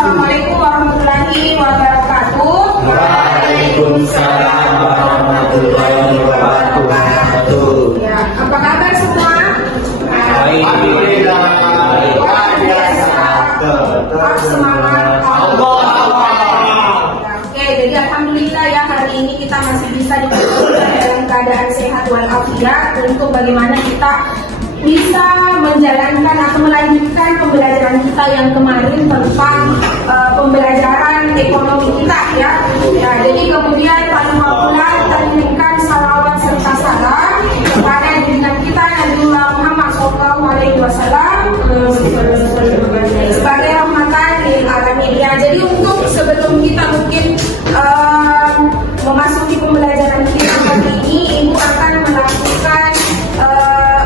Assalamualaikum warahmatullahi wabarakatuh. Waalaikumsalam warahmatullahi wabarakatuh. Ya, apa kabar semua? Alhamdulillah. Luar biasa. Tetap semangat. Oke, jadi alhamdulillah ya hari ini kita masih bisa dikumpulkan dalam keadaan sehat walafiat untuk bagaimana kita bisa menjalankan atau melanjutkan pembelajaran kita yang kemarin tentang pembelajaran ekonomi kita ya. Ya, jadi kemudian tak lupa pula kita inginkan salawat serta salam kepada junjungan kita Nabiullah Muhammad SAW sebagai rahmatan lil alamin. Ya, jadi untuk sebelum kita mungkin memasuki pembelajaran kita hari ini, Ibu akan melakukan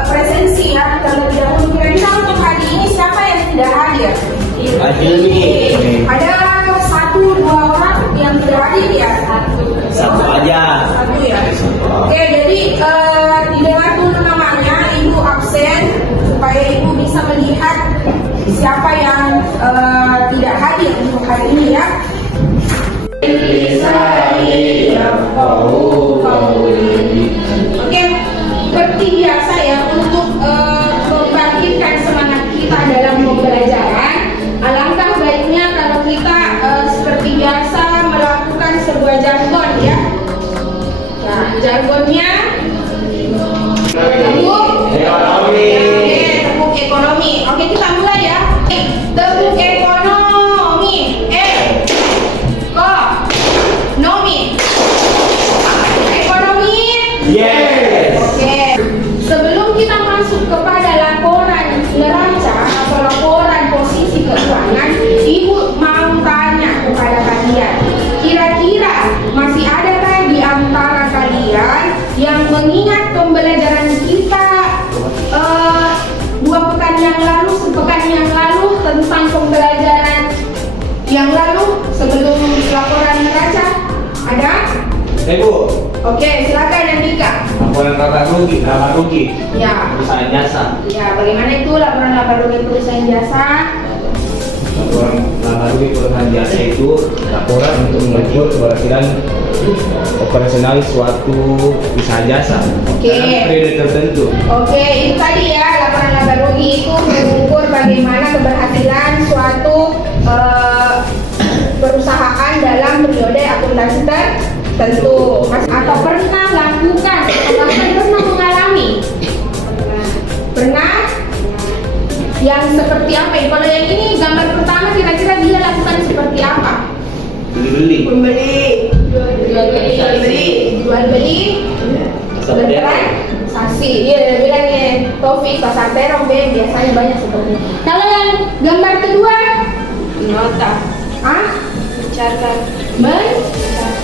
presensi ya terlebih dahulu. Kira-kira untuk hari ini siapa yang tidak hadir? Ada 1-2 orang yang tidak hadir ya? Satu aja. Satu ya. Oke, jadi didengar dulu namanya, Ibu absen supaya Ibu bisa melihat siapa yang tidak hadir untuk hari ini ya. Oke, seperti biasa ya untuk membangkitkan semangat kita dalam pembelajaran, alangkah baiknya kalau kita seperti biasa melakukan sebuah jargon ya. Nah, jargonnya tebuk ekonomi. Tebuk ekonomi. Oke, kita mulai ya. Tebuk ekonomi. Ekonomi. Ekonomi. Yes. Oke. Sebelum kita masuk kepada laporan neraca atau laporan posisi keuangan, Ibu mau tanya kepada kalian. Kira-kira masih adakah di antara kalian yang mengingat pembelajaran kita 2 pekan yang lalu, sepekan yang lalu tentang pembelajaran yang lalu sebelum laporan neraca? Ada? Ibu, Oke, silakan Andika. laporan laba rugi, Ya. perusahaan jasa. Ya, bagaimana itu laporan laba rugi perusahaan jasa? Laporan laba rugi perusahaan jasa itu laporan untuk mengukur keberhasilan operasional suatu usaha jasa Oke. dalam periode tertentu. Oke, itu tadi ya, laporan laba rugi itu mengukur bagaimana keberhasilan suatu perusahaan dalam periode akuntansi tertentu. Mas, atau pernah lakukan atau bahkan pernah mengalami? Pernah? Yang seperti apa? Kalau yang ini gambar pertama kira-kira dia lakukan seperti apa? Beli-beli. Pembeli, jual beli, bertransaksi. Iya, bilang ya, Taufik, pasar terong, biasanya banyak seperti itu. Kalau yang gambar kedua, nota,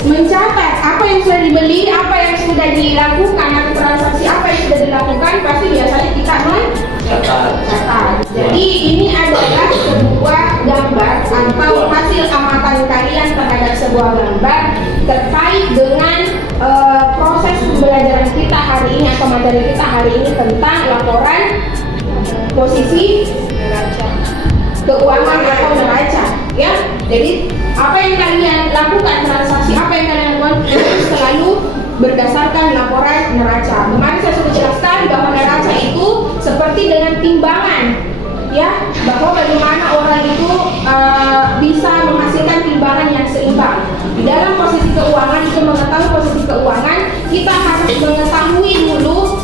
mencatat apa yang sudah dibeli, apa yang sudah dilakukan, atau transaksi apa yang sudah dilakukan, pasti biasanya kita mencatat. Jadi ini adalah sebuah gambar atau hasil amatan kalian terhadap sebuah gambar terkait dengan proses pembelajaran kita hari ini atau materi kita hari ini tentang laporan posisi keuangan atau neraca ya. Jadi apa yang kalian lakukan, transaksi apa yang kalian lakukan itu selalu berdasarkan laporan neraca. Kemarin saya sudah jelaskan bahwa neraca itu seperti dengan timbangan ya, bahwa bagaimana orang itu bisa menghasilkan timbangan yang seimbang. Di dalam posisi keuangan itu, mengetahui posisi keuangan, kita harus mengetahui dulu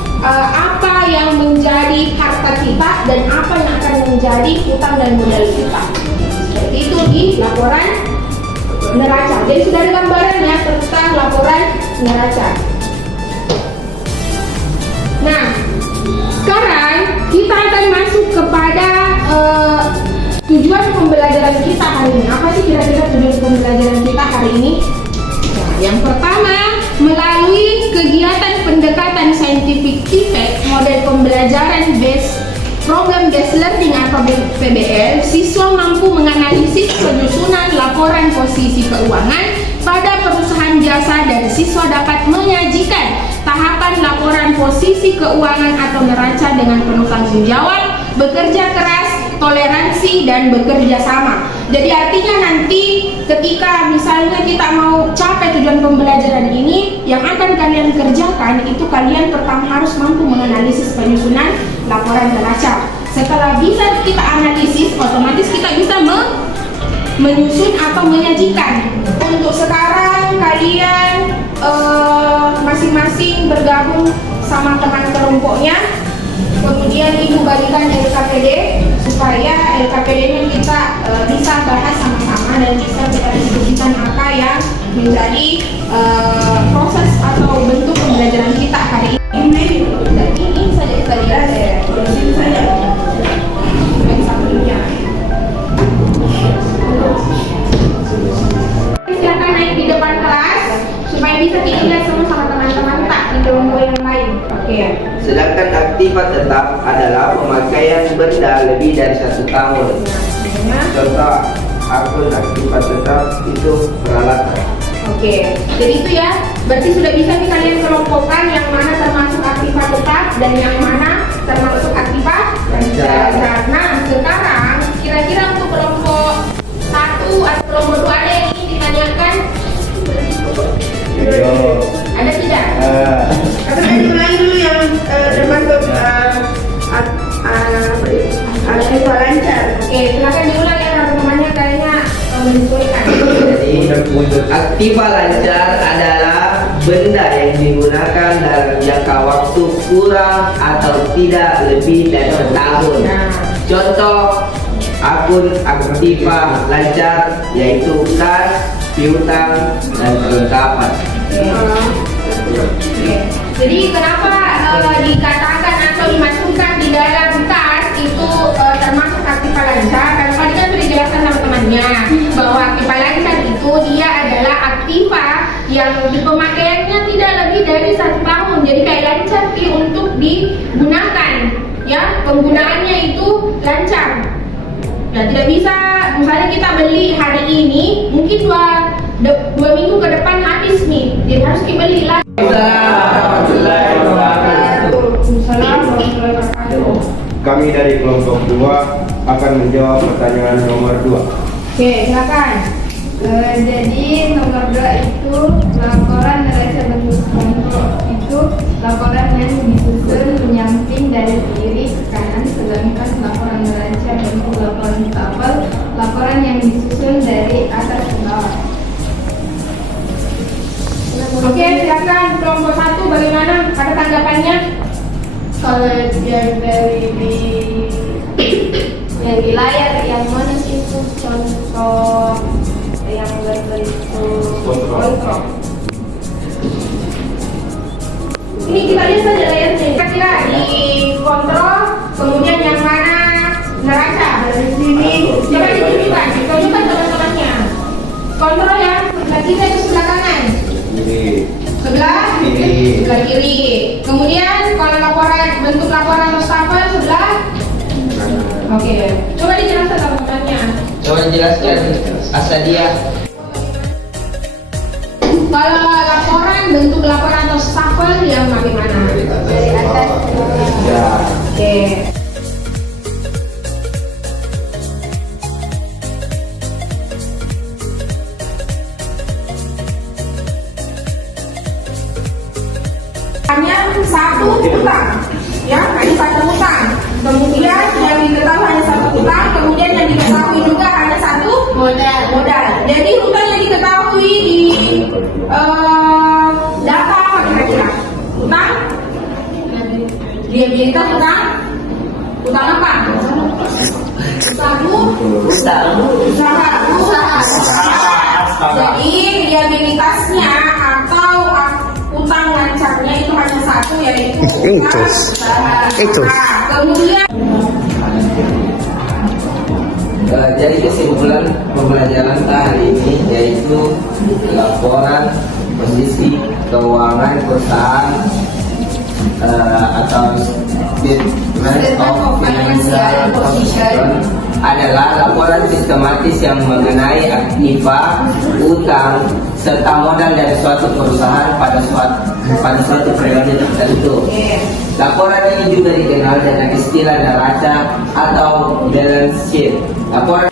apa yang menjadi harta kita dan apa yang akan menjadi hutang dan modal kita. Seperti itu di laporan neraca. Jadi sudah ada gambarannya tentang laporan neraca. Nah, sekarang kita akan masuk kepada tujuan pembelajaran kita hari ini. Apa sih kira-kira tujuan pembelajaran kita hari ini? Nah, yang pertama, melalui kegiatan pendekatan scientific effect model pembelajaran problem based learning atau PBL, siswa mampu menganalisis penyusunan laporan posisi keuangan pada perusahaan jasa dan siswa dapat menyajikan tahapan laporan posisi keuangan atau neraca dengan penuh tanggung jawab, bekerja keras, toleransi, dan bekerja sama. Jadi artinya nanti ketika misalnya kita mau capai tujuan pembelajaran ini, yang akan kalian kerjakan itu kalian pertama harus mampu menganalisis penyusunan laporan neraca. Setelah bisa kita analisis, otomatis kita bisa menyusun atau menyajikan. Untuk sekarang kalian masing-masing bergabung sama teman kelompoknya, kemudian ibu bagikan LKPD supaya LKPD-nya kita bisa bahas sama-sama dan bisa kita diskusikan apa yang menjadi proses atau bentuk pembelajaran kita hari ini. Dan ini saja kita lihat ya, ini saja yang satunya. Silakan naik di depan kelas supaya bisa dilihat sama teman-teman, tak di kelompok yang lain. Oke. Sedangkan aktiva tetap adalah pemakaian benda lebih dari 1 tahun. Contoh akun aktiva tetap itu peralatan. Oke, jadi itu ya. Berarti sudah bisa nih kalian kelompokkan yang mana termasuk aktiva tetap dan yang mana termasuk aktiva lancar. Nah, sekarang kira-kira untuk kelompok 1 atau kelompok 2 ada yang ingin ditanyakan? Ada tidak? Atau saya mulai dulu yang termasuk aktiva lancar. Oke, silakan diulang ya teman-temannya, kayaknya menyesuaikan. Jadi aktiva lancar adalah benda yang digunakan dalam jangka waktu kurang atau tidak lebih dari setahun. Contoh akun aktiva lancar yaitu kas, piutang, dan perlengkapan. Jadi kenapa dikatakan atau dimasukkan di dalam kas itu termasuk aktiva lancar? Karena tadi kan sudah dijelaskan sama temannya bahwa aktiva lancar itu dia adalah aktiva yang pemakaiannya tidak lebih dari 1 tahun. Jadi kayak lancar untuk digunakan, ya penggunaannya itu lancar. Ya tidak bisa misalnya kita beli hari ini mungkin dua minggu ke depan habis nih, jadi harus dibeli lagi. Kami dari kelompok 2 akan menjawab pertanyaan nomor 2. Oke, silakan. Jadi nomor 2 itu laporan neraca bentuk kelompok itu laporan yang disusun menyamping dari kiri ke kanan, sedangkan laporan neraca bentuk laporan tabel laporan yang disusun dari atas ke bawah. Oke, silakan kelompok 1 bagaimana? Ada tanggapannya? Kalau yang di layar yang mana sih itu contoh yang berbentuk kontrol. Ini kita lihat saja layarnya. Kira-kira di kontrol, kemudian yang mana neraca dari sini. Coba ditunjukkan teman-temannya. Kontrol yang sebelah kiri atau sebelah kanan? Sebelah kiri. Kemudian kalau bentuk laporan wastafel sebelah. Oke. Coba dijelaskan teman-temannya. Coba jelaskan Asadia. Kalau bentuk laporan wastafel yang bagaimana? Dari atas ke bawah. Ya. Oke. Hanya 1 utang, ya, hanya 1 utang. Kemudian yang diketahui hanya 1 utang, kemudian yang diketahui juga hanya 1 modal. Jadi utang yang diketahui di data apa kira-kira? Utang? Liabilitas utang? Utang apa? Usaha. Jadi liabilitasnya atau utang lancarnya itu hanya 1, yaitu Itu. Kemudian Jadi kesimpulan pembelajaran hari ini yaitu laporan posisi keuangan perusahaan atau statement of financial position adalah laporan sistematis yang mengenai aktiva, utang, serta modal dari suatu perusahaan pada suatu periode tertentu. Laporan ini juga dikenal dengan istilah neraca atau balance sheet. Laporan